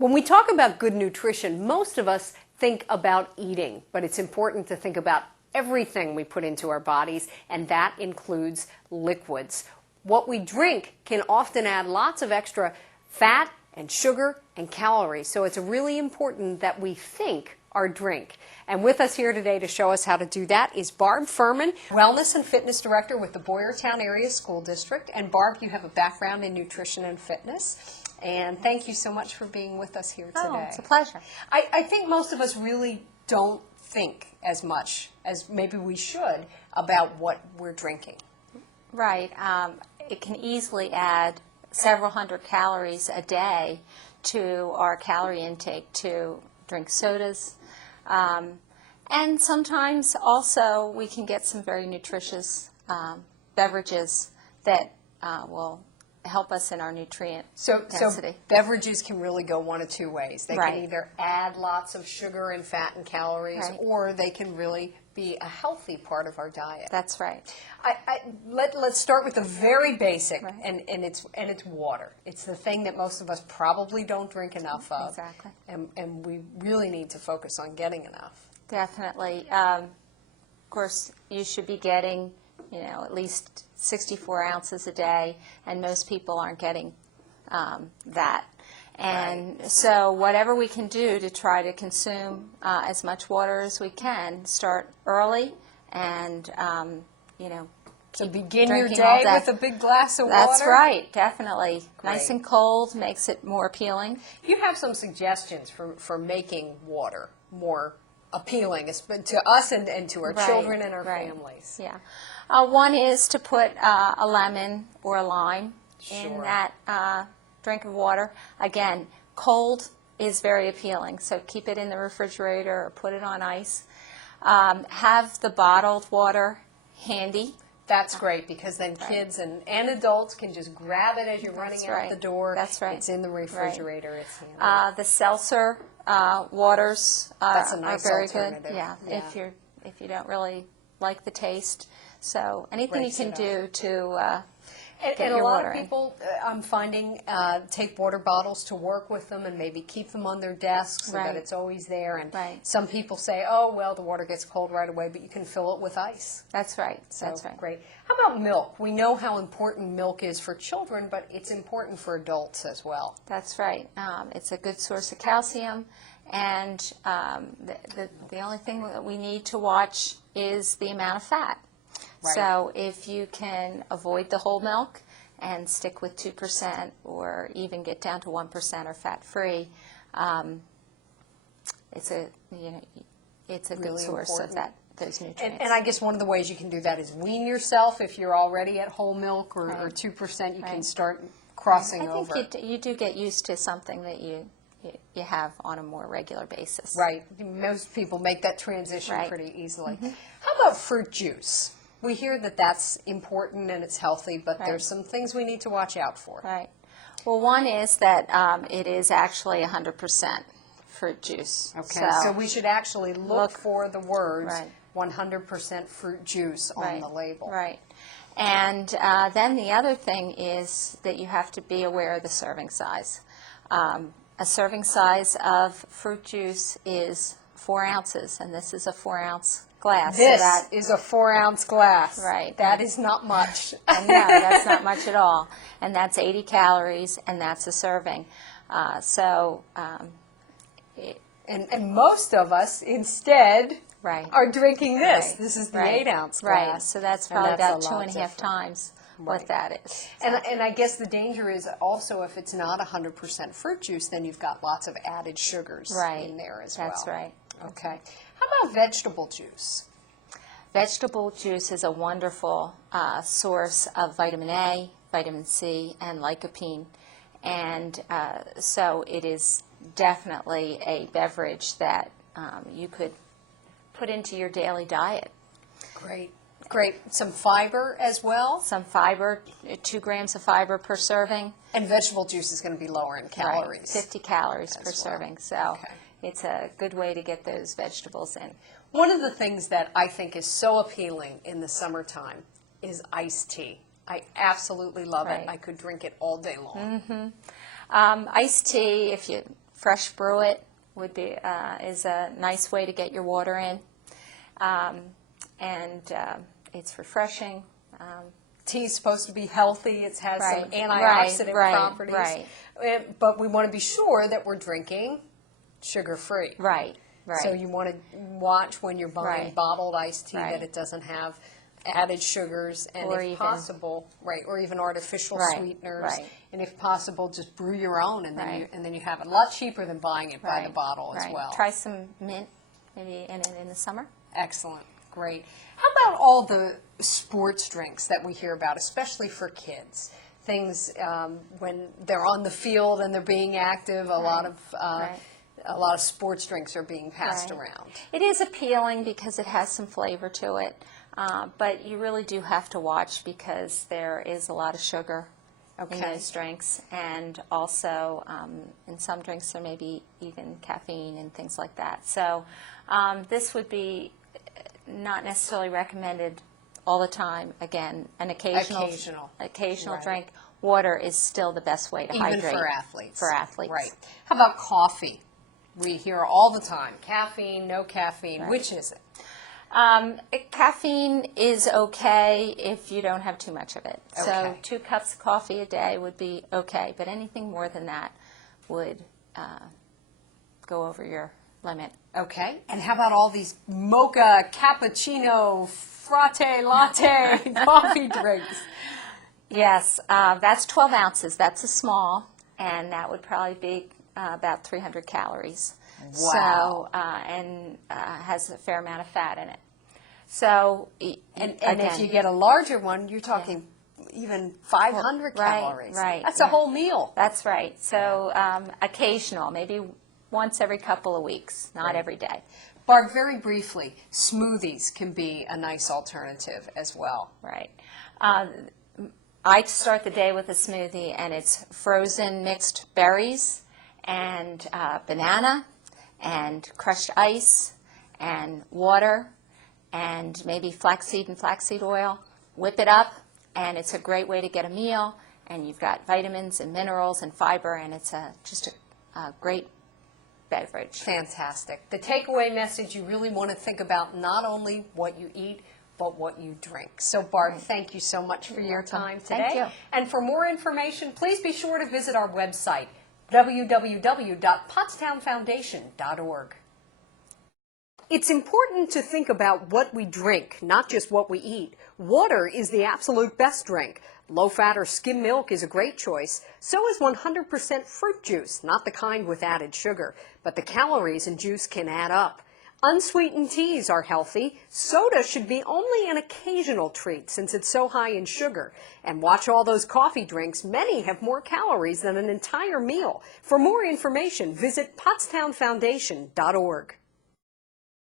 When we talk about good nutrition, most of us think about eating, but it's important to think about everything we put into our bodies, and that includes liquids. What we drink can often add lots of extra fat and sugar and calories, so it's really important that we think our drink. And with us here today to show us how to do that is Barb Furman, Wellness and Fitness Director with the Boyertown Area School District. And Barb, you have a background in nutrition and fitness. And thank you so much for being with us here today. Oh, it's a pleasure. I think most of us really don't think as much as maybe we should about what we're drinking. Right. It can easily add several hundred calories a day to our calorie intake to drink sodas. And sometimes also we can get some very nutritious beverages that will help us in our nutrient density. So beverages can really go one of two ways. They Right. can either add lots of sugar and fat and calories, Right. or they can really be a healthy part of our diet. That's right. Let's start with the very basic, Right. and it's water. It's the thing that most of us probably don't drink enough of. Exactly. And we really need to focus on getting enough. Definitely. Of course, you should be getting, at least 64 ounces a day, and most people aren't getting that. And so whatever we can do to try to consume as much water as we can, start early and, So keep begin your drinking all day day. with a big glass of That's water. right, definitely. Nice Great. and cold makes it more appealing. You have some suggestions for making water more appealing to us and to our Right, children and our right. families. Yeah. One is to put a lemon or a lime in Sure. that drink of water. Again, cold is very appealing, so keep it in the refrigerator or put it on ice. Have the bottled water handy. That's great, because then kids and adults can just grab it as you're running That's out right. the door. That's right. It's in the refrigerator. It's handy. The seltzer waters That's a nice are very alternative. good. Yeah, Yeah. if you don't really like the taste. So anything you Breaks can it do to And get a your lot water of in. people, I'm finding, take water bottles to work with them and maybe keep them on their desks so that Right. it's always there. And Right. some people say, oh, well, the water gets cold right away, but you can fill it with ice. That's right. So That's right. great. How about milk? We know how important milk is for children, but it's important for adults as well. That's right. It's a good source of calcium, and the only thing that we need to watch is the amount of fat. Right. So if you can avoid the whole milk and stick with 2% or even get down to 1% or fat-free, it's a good Really source important. of those nutrients. And I guess one of the ways you can do that is wean yourself. If you're already at whole milk or Right. 2%, you can Right. start crossing I over. think you do get used to something that you have on a more regular basis. Right. Most people make that transition Right. pretty easily. How about fruit juice? We hear that that's important and it's healthy, but Right. there's some things we need to watch out for. Right. Well, one is that it is actually 100% fruit juice. Okay, so we should actually look for the words Right. 100% fruit juice on right, the label. Right. And then the other thing is that you have to be aware of the serving size. A serving size of fruit juice is 4 ounces, and this is a 4-ounce glass. So This that, is a 4-ounce glass. Right. That is not much. no, that's not much at all. And that's 80 calories, and that's a serving. And most of us instead Right. are drinking this. Right. This is the Right. 8-ounce Right, glass. so that's And probably that's a about two lot and a half different. times Right. what that is. And I guess the danger is also if it's not 100% fruit juice, then you've got lots of added sugars Right. in there as That's well. right. Okay. How about vegetable juice? Vegetable juice is a wonderful source of vitamin A, vitamin C, and lycopene. And so it is definitely a beverage that you could put into your daily diet. Great. Great. Some fiber as well. Some fiber, 2 grams of fiber per serving. And vegetable juice is going to be lower in calories. Right, 50 calories per well. serving. So Okay. it's a good way to get those vegetables in. One of the things that I think is so appealing in the summertime is iced tea. I absolutely love it. Right. I could drink it all day long. Iced tea, if you fresh brew it would be is a nice way to get your water in, and it's refreshing. Tea is supposed to be healthy. It has Right, some antioxidant right, properties. right. But we want to be sure that we're drinking sugar-free. Right, right. So you want to watch when you're buying Right. bottled iced tea Right. that it doesn't have added sugars, and Or if even- possible, right, or even artificial Right, sweeteners. right. And if possible, just brew your own, and then Right. you have it a lot cheaper than buying it by the Right, bottle as right. well. Try some mint, maybe in the summer. Excellent. Great. How about all the sports drinks that we hear about, especially for kids? Things when they're on the field and they're being active, a lot of sports drinks are being passed Right. around. It is appealing because it has some flavor to it, but you really do have to watch because there is a lot of sugar in Okay. those drinks, and also in some drinks there may be even caffeine and things like that. So this would be not necessarily recommended all the time. Again, an occasional Right. drink. Water is still the best way to Even hydrate. for athletes. For athletes. Right. How about coffee? We hear all the time, caffeine, no caffeine. Right. Which is it? Caffeine is okay if you don't have too much of it. So Okay. 2 cups of coffee a day would be okay, but anything more than that would go over your limit. Okay. And how about all these mocha, cappuccino, frate, latte coffee drinks? Yes, that's 12 ounces. That's a small, and that would probably be about 300 calories. Wow. So, and has a fair amount of fat in it. So, And again, if you get a larger one, you're talking even 500 Right, calories. right, That's yeah. a whole meal. That's right. So occasional, maybe once every couple of weeks, not Right. every day. Barb, very briefly, smoothies can be a nice alternative as well. Right. I start the day with a smoothie, and it's frozen mixed berries and banana and crushed ice and water and maybe flaxseed and flaxseed oil. Whip it up, and it's a great way to get a meal, and you've got vitamins and minerals and fiber, and it's just a great beverage. Fantastic. The takeaway message, you really want to think about not only what you eat, but what you drink. So, Barb, thank you so much for your welcome. time today. Thank you. And for more information, please be sure to visit our website, www.pottstownfoundation.org. It's important to think about what we drink, not just what we eat. Water is the absolute best drink. Low-fat or skim milk is a great choice. So is 100% fruit juice, not the kind with added sugar. But the calories in juice can add up. Unsweetened teas are healthy. Soda should be only an occasional treat since it's so high in sugar. And watch all those coffee drinks. Many have more calories than an entire meal. For more information, visit pottstownfoundation.org.